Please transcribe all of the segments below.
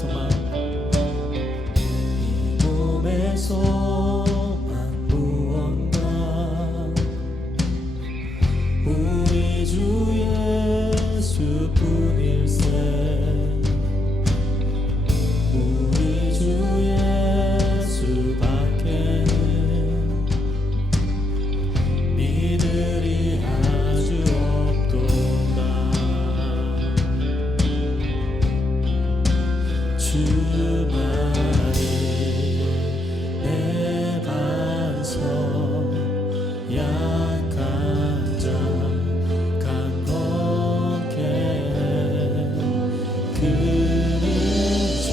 소망, 이 몸의 소망 무언가 우리 주 예수뿐일세. 우리 주 예수밖에는 이들이 아주 없도다. 주만이 내 반석, 약한 자 강건케 해. 그는 주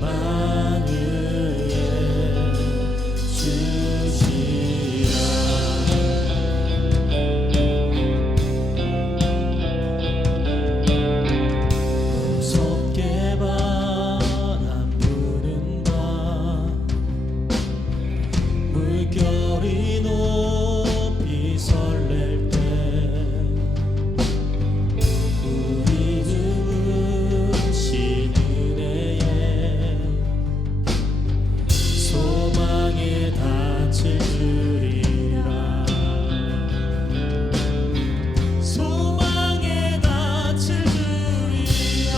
만유의 주시라. 무섭게 바람 부는 밤, 물결이 높이 설렐 때 우리 주신 은혜에 소망에 닿칠 줄이라. 소망에 닿칠 줄이라.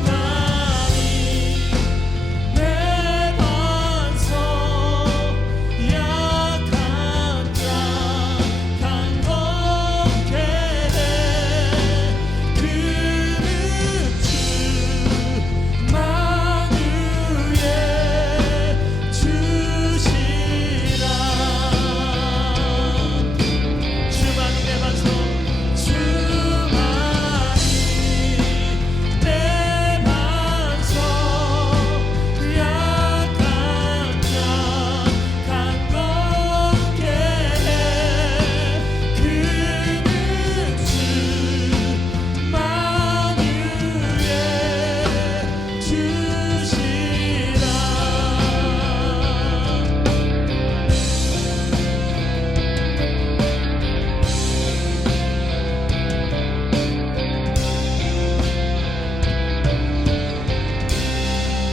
주만이 내 반석, 약한 자 강건케 해. 그는 주 만유의 주시라. 주만이 내 반석, 주만이 내 반석, 약한 자 강건케 해. 그는 주 만유의 주시라.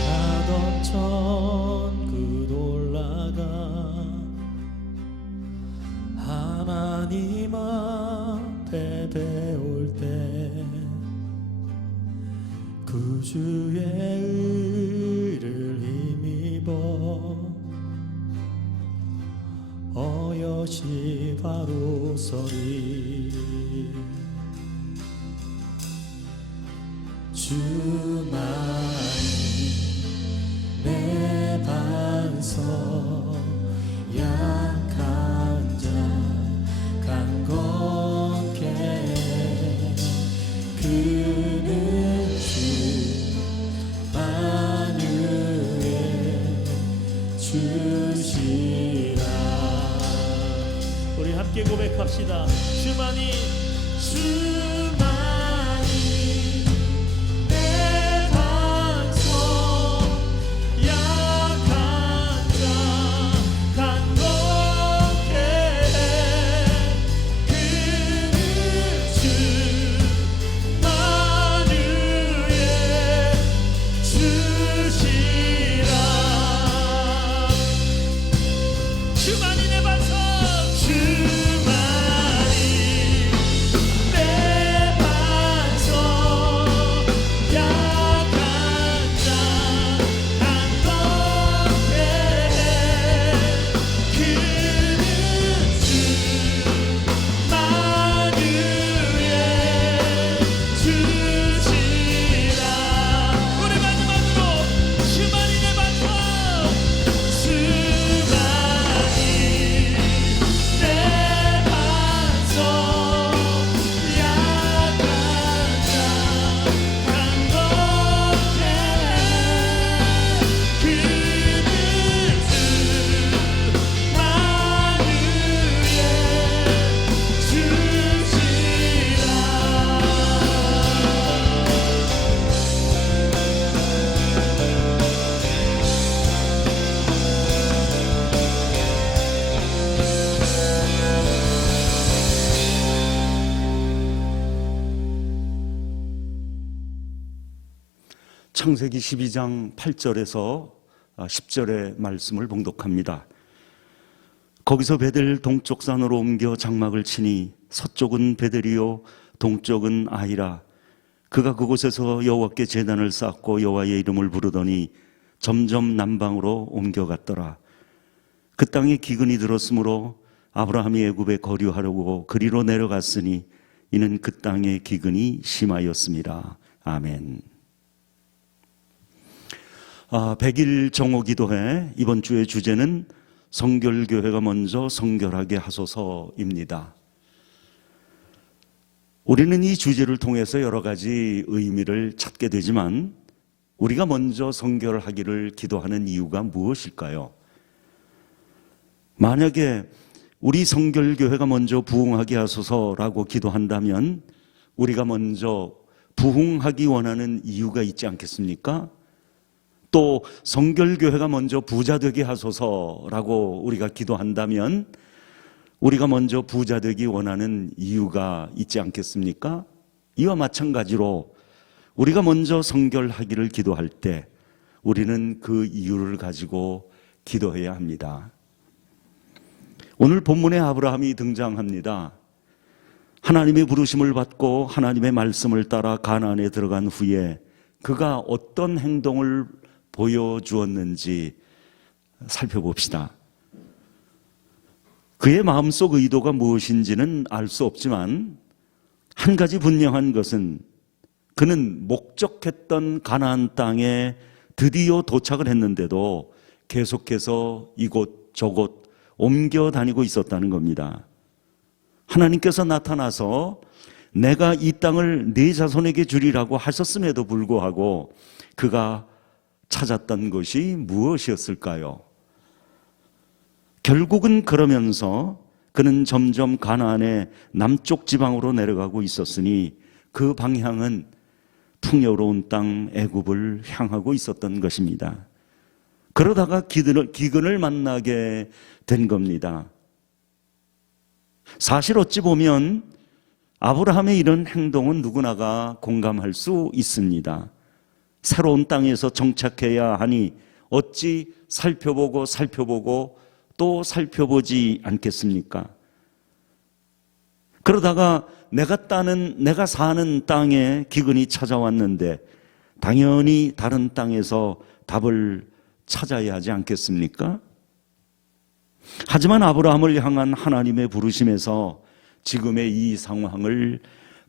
가던 천국 올라가 하나님 앞에 배울 때 구주의 의를 힘입어 어여시 바로 서리. 주만이 내 반석, 약한 자 강건케 해. 그는 주 만유의 주시라. 우리 함께 고백합시다. 주만이 내 반석, 약한 자 강건케 해. 그는 주 만유의 주시라. 주만이 내 반석, 주만이 내 반석, 창세기 12장 8절에서 10절의 말씀을 봉독합니다. 거기서 베델 동쪽 산으로 옮겨 장막을 치니 서쪽은 베델이요 동쪽은 아이라. 그가 그곳에서 여호와께 제단을 쌓고 여호와의 이름을 부르더니 점점 남방으로 옮겨갔더라. 그 땅에 기근이 들었으므로 아브라함이 애굽에 거류하려고 그리로 내려갔으니 이는 그 땅에 기근이 심하였습니다. 아멘. 100일 정오기도회 이번 주의 주제는 성결교회가 먼저 성결하게 하소서입니다. 우리는 이 주제를 통해서 여러 가지 의미를 찾게 되지만 우리가 먼저 성결하기를 기도하는 이유가 무엇일까요? 만약에 우리 성결교회가 먼저 부흥하게 하소서라고 기도한다면 우리가 먼저 부흥하기 원하는 이유가 있지 않겠습니까? 또 성결교회가 먼저 부자 되게 하소서라고 우리가 기도한다면 우리가 먼저 부자 되기 원하는 이유가 있지 않겠습니까? 이와 마찬가지로 우리가 먼저 성결하기를 기도할 때 우리는 그 이유를 가지고 기도해야 합니다. 오늘 본문에 아브라함이 등장합니다. 하나님의 부르심을 받고 하나님의 말씀을 따라 가나안에 들어간 후에 그가 어떤 행동을 보여주었는지 살펴봅시다. 그의 마음속 의도가 무엇인지는 알 수 없지만 한 가지 분명한 것은 그는 목적했던 가나안 땅에 드디어 도착을 했는데도 계속해서 이곳 저곳 옮겨 다니고 있었다는 겁니다. 하나님께서 나타나서 내가 이 땅을 네 자손에게 주리라고 하셨음에도 불구하고 그가 찾았던 것이 무엇이었을까요? 결국은 그러면서 그는 점점 가나안의 남쪽 지방으로 내려가고 있었으니 그 방향은 풍요로운 땅 애굽을 향하고 있었던 것입니다. 그러다가 기근을 만나게 된 겁니다. 사실 어찌 보면 아브라함의 이런 행동은 누구나가 공감할 수 있습니다. 새로운 땅에서 정착해야 하니 어찌 살펴보고 또 살펴보지 않겠습니까? 그러다가 내가 사는 땅에 기근이 찾아왔는데 당연히 다른 땅에서 답을 찾아야 하지 않겠습니까? 하지만 아브라함을 향한 하나님의 부르심에서 지금의 이 상황을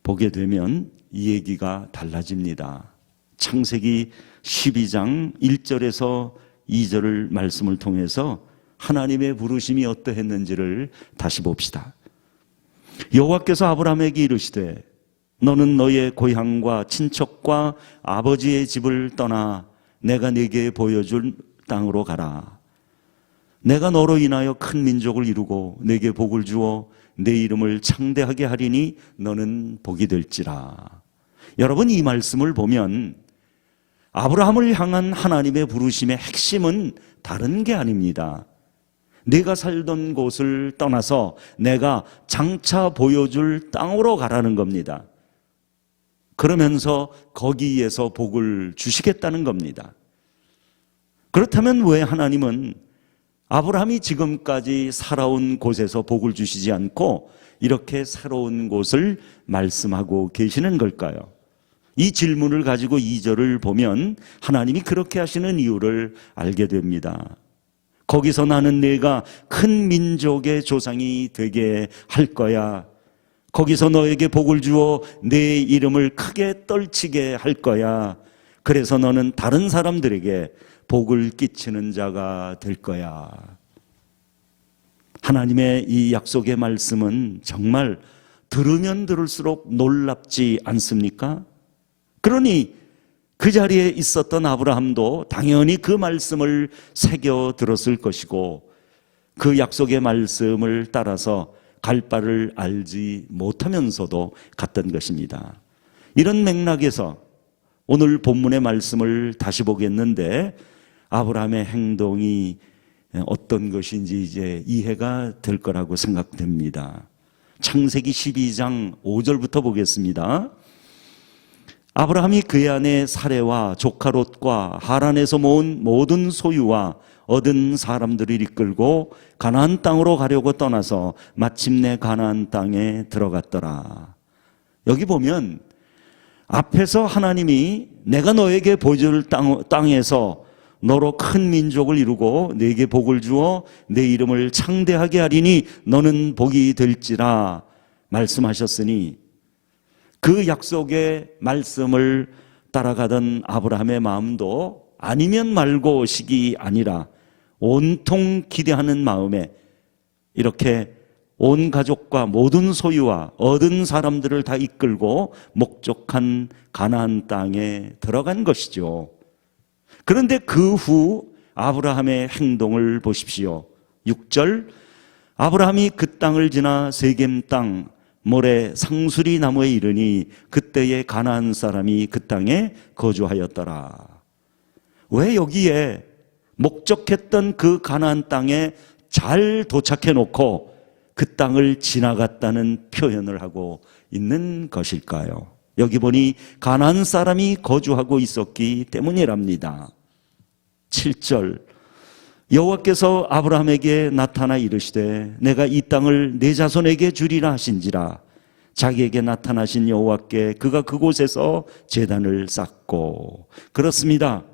보게 되면 이 얘기가 달라집니다. 창세기 12장 1절에서 2절을 말씀을 통해서 하나님의 부르심이 어떠했는지를 다시 봅시다. 여호와께서 아브라함에게 이르시되 너는 너의 고향과 친척과 아버지의 집을 떠나 내가 네게 보여줄 땅으로 가라. 내가 너로 인하여 큰 민족을 이루고 네게 복을 주어 내 이름을 창대하게 하리니 너는 복이 될지라. 여러분, 이 말씀을 보면 아브라함을 향한 하나님의 부르심의 핵심은 다른 게 아닙니다. 내가 살던 곳을 떠나서 내가 장차 보여줄 땅으로 가라는 겁니다. 그러면서 거기에서 복을 주시겠다는 겁니다. 그렇다면 왜 하나님은 아브라함이 지금까지 살아온 곳에서 복을 주시지 않고 이렇게 새로운 곳을 말씀하고 계시는 걸까요? 이 질문을 가지고 2절을 보면 하나님이 그렇게 하시는 이유를 알게 됩니다. 거기서 나는 네가 큰 민족의 조상이 되게 할 거야. 거기서 너에게 복을 주어 내 이름을 크게 떨치게 할 거야. 그래서 너는 다른 사람들에게 복을 끼치는 자가 될 거야. 하나님의 이 약속의 말씀은 정말 들으면 들을수록 놀랍지 않습니까? 그러니 그 자리에 있었던 아브라함도 당연히 그 말씀을 새겨 들었을 것이고 그 약속의 말씀을 따라서 갈 바를 알지 못하면서도 갔던 것입니다. 이런 맥락에서 오늘 본문의 말씀을 다시 보겠는데 아브라함의 행동이 어떤 것인지 이제 이해가 될 거라고 생각됩니다. 창세기 12장 5절부터 보겠습니다. 아브라함이 그의 아내 사레와 조카 롯과 하란에서 모은 모든 소유와 얻은 사람들을 이끌고 가나안 땅으로 가려고 떠나서 마침내 가나안 땅에 들어갔더라. 여기 보면 앞에서 하나님이 내가 너에게 보여줄 땅에서 너로 큰 민족을 이루고 네게 복을 주어 내 이름을 창대하게 하리니 너는 복이 될지라 말씀하셨으니 그 약속의 말씀을 따라가던 아브라함의 마음도 아니면 말고 식이 아니라 온통 기대하는 마음에 이렇게 온 가족과 모든 소유와 얻은 사람들을 다 이끌고 목적한 가나안 땅에 들어간 것이죠. 그런데 그 후 아브라함의 행동을 보십시오. 6절, 아브라함이 그 땅을 지나 세겜 땅 모래 상수리 나무에 이르니 그때의 가나안 사람이 그 땅에 거주하였더라. 왜 여기에 목적했던 그 가나안 땅에 잘 도착해 놓고 그 땅을 지나갔다는 표현을 하고 있는 것일까요? 여기 보니 가나안 사람이 거주하고 있었기 때문이랍니다. 7절, 여호와께서 아브라함에게 나타나 이르시되 내가 이 땅을 내 자손에게 주리라 하신지라. 자기에게 나타나신 여호와께 그가 그곳에서 제단을 쌓고. 그렇습니다.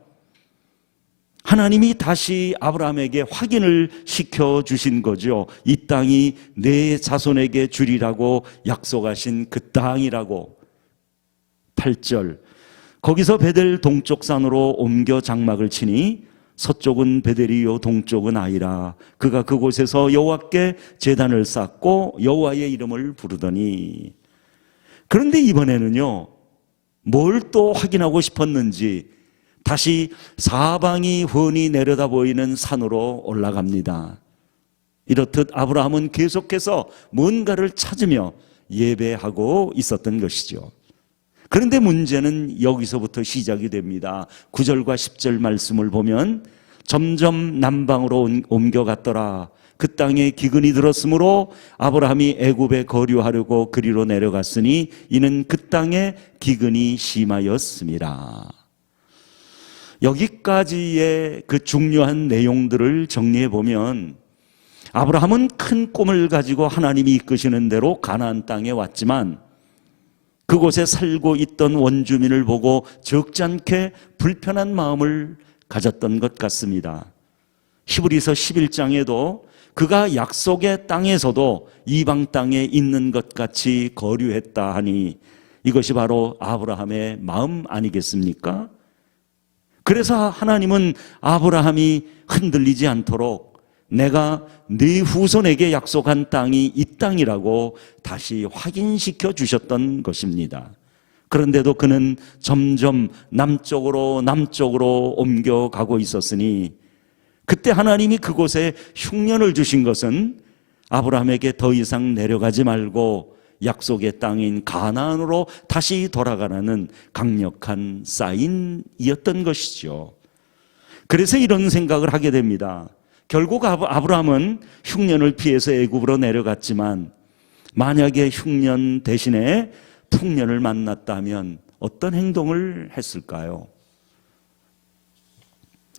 하나님이 다시 아브라함에게 확인을 시켜주신 거죠. 이 땅이 내 자손에게 주리라고 약속하신 그 땅이라고. 8절, 거기서 베델 동쪽 산으로 옮겨 장막을 치니 서쪽은 베델이요 동쪽은 아이라. 그가 그곳에서 여호와께 제단을 쌓고 여호와의 이름을 부르더니. 그런데 이번에는요, 뭘 또 확인하고 싶었는지 다시 사방이 훤히 내려다 보이는 산으로 올라갑니다. 이렇듯 아브라함은 계속해서 뭔가를 찾으며 예배하고 있었던 것이죠. 그런데 문제는 여기서부터 시작이 됩니다. 9절과 10절 말씀을 보면 점점 남방으로 옮겨갔더라. 그 땅에 기근이 들었으므로 아브라함이 애굽에 거류하려고 그리로 내려갔으니 이는 그 땅에 기근이 심하였습니다. 여기까지의 그 중요한 내용들을 정리해 보면 아브라함은 큰 꿈을 가지고 하나님이 이끄시는 대로 가나안 땅에 왔지만 그곳에 살고 있던 원주민을 보고 적지 않게 불편한 마음을 가졌던 것 같습니다. 히브리서 11장에도 그가 약속의 땅에서도 이방 땅에 있는 것 같이 거류했다 하니 이것이 바로 아브라함의 마음 아니겠습니까? 그래서 하나님은 아브라함이 흔들리지 않도록 내가 네 후손에게 약속한 땅이 이 땅이라고 다시 확인시켜 주셨던 것입니다. 그런데도 그는 점점 남쪽으로 옮겨가고 있었으니 그때 하나님이 그곳에 흉년을 주신 것은 아브라함에게 더 이상 내려가지 말고 약속의 땅인 가나안으로 다시 돌아가라는 강력한 사인이었던 것이죠. 그래서 이런 생각을 하게 됩니다. 결국 아브라함은 흉년을 피해서 애굽으로 내려갔지만 만약에 흉년 대신에 풍년을 만났다면 어떤 행동을 했을까요?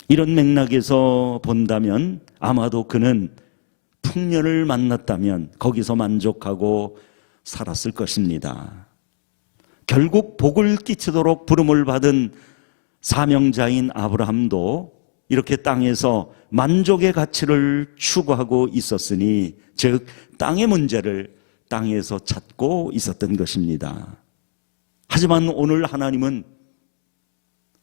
이런 맥락에서 본다면 아마도 그는 풍년을 만났다면 거기서 만족하고 살았을 것입니다. 결국 복을 끼치도록 부름을 받은 사명자인 아브라함도 이렇게 땅에서 만족의 가치를 추구하고 있었으니 즉 땅의 문제를 땅에서 찾고 있었던 것입니다. 하지만 오늘 하나님은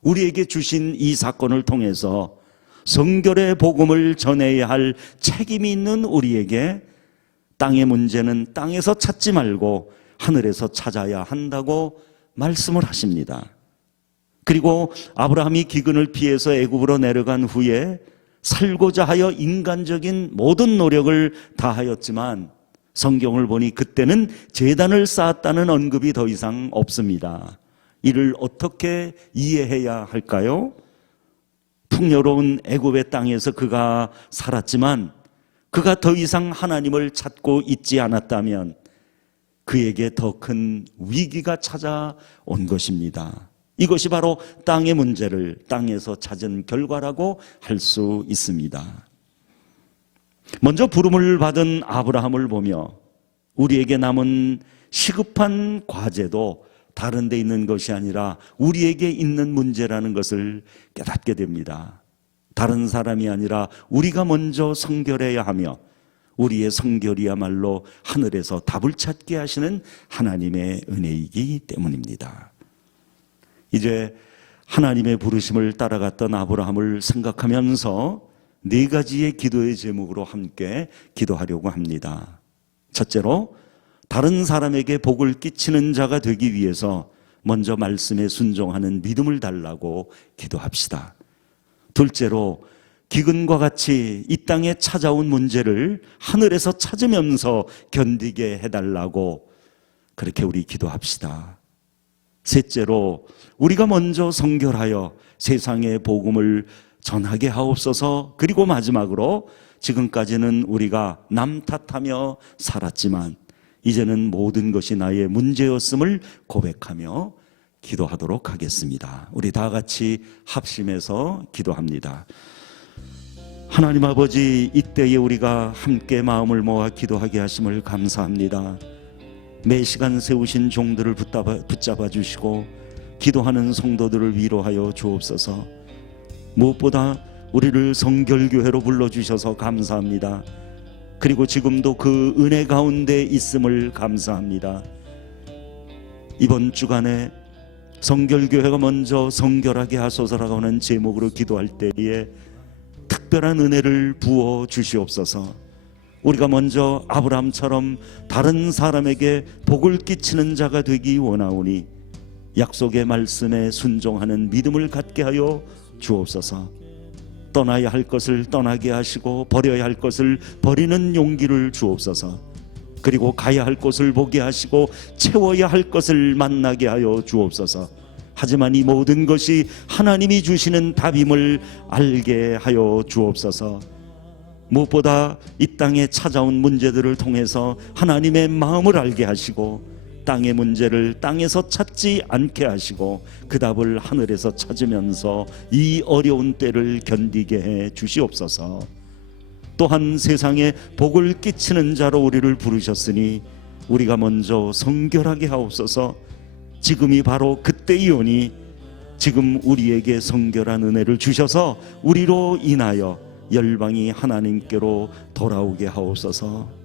우리에게 주신 이 사건을 통해서 성결의 복음을 전해야 할 책임이 있는 우리에게 땅의 문제는 땅에서 찾지 말고 하늘에서 찾아야 한다고 말씀을 하십니다. 그리고 아브라함이 기근을 피해서 애굽으로 내려간 후에 살고자 하여 인간적인 모든 노력을 다하였지만 성경을 보니 그때는 제단을 쌓았다는 언급이 더 이상 없습니다. 이를 어떻게 이해해야 할까요? 풍요로운 애굽의 땅에서 그가 살았지만 그가 더 이상 하나님을 찾고 있지 않았다면 그에게 더 큰 위기가 찾아온 것입니다. 이것이 바로 땅의 문제를 땅에서 찾은 결과라고 할 수 있습니다. 먼저 부름을 받은 아브라함을 보며 우리에게 남은 시급한 과제도 다른 데 있는 것이 아니라 우리에게 있는 문제라는 것을 깨닫게 됩니다. 다른 사람이 아니라 우리가 먼저 성결해야 하며 우리의 성결이야말로 하늘에서 답을 찾게 하시는 하나님의 은혜이기 때문입니다. 이제 하나님의 부르심을 따라갔던 아브라함을 생각하면서 네 가지의 기도의 제목으로 함께 기도하려고 합니다. 첫째로, 다른 사람에게 복을 끼치는 자가 되기 위해서 먼저 말씀에 순종하는 믿음을 달라고 기도합시다. 둘째로, 기근과 같이 이 땅에 찾아온 문제를 하늘에서 찾으면서 견디게 해달라고 그렇게 우리 기도합시다. 셋째로, 우리가 먼저 성결하여 세상의 복음을 전하게 하옵소서. 그리고 마지막으로, 지금까지는 우리가 남 탓하며 살았지만 이제는 모든 것이 나의 문제였음을 고백하며 기도하도록 하겠습니다. 우리 다 같이 합심해서 기도합니다. 하나님 아버지, 이때에 우리가 함께 마음을 모아 기도하게 하심을 감사합니다. 매 시간 세우신 종들을 붙잡아 주시고 기도하는 성도들을 위로하여 주옵소서. 무엇보다 우리를 성결교회로 불러주셔서 감사합니다. 그리고 지금도 그 은혜 가운데 있음을 감사합니다. 이번 주간에 성결교회가 먼저 성결하게 하소서라고 하는 제목으로 기도할 때에 특별한 은혜를 부어 주시옵소서. 우리가 먼저 아브라함처럼 다른 사람에게 복을 끼치는 자가 되기 원하오니 약속의 말씀에 순종하는 믿음을 갖게 하여 주옵소서. 떠나야 할 것을 떠나게 하시고 버려야 할 것을 버리는 용기를 주옵소서. 그리고 가야 할 곳을 보게 하시고 채워야 할 것을 만나게 하여 주옵소서. 하지만 이 모든 것이 하나님이 주시는 답임을 알게 하여 주옵소서. 무엇보다 이 땅에 찾아온 문제들을 통해서 하나님의 마음을 알게 하시고 땅의 문제를 땅에서 찾지 않게 하시고 그 답을 하늘에서 찾으면서 이 어려운 때를 견디게 해 주시옵소서. 또한 세상에 복을 끼치는 자로 우리를 부르셨으니 우리가 먼저 성결하게 하옵소서. 지금이 바로 그때이오니 지금 우리에게 성결한 은혜를 주셔서 우리로 인하여 열방이 하나님께로 돌아오게 하옵소서.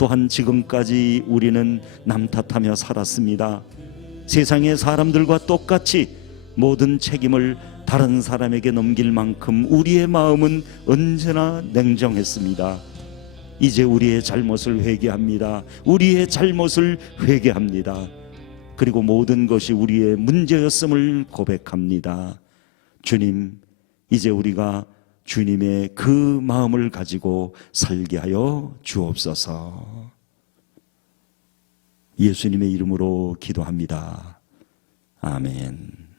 또한 지금까지 우리는 남 탓하며 살았습니다. 세상의 사람들과 똑같이 모든 책임을 다른 사람에게 넘길 만큼 우리의 마음은 언제나 냉정했습니다. 이제 우리의 잘못을 회개합니다. 우리의 잘못을 회개합니다. 그리고 모든 것이 우리의 문제였음을 고백합니다. 주님, 이제 우리가 주님의 그 마음을 가지고 살게 하여 주옵소서. 예수님의 이름으로 기도합니다. 아멘.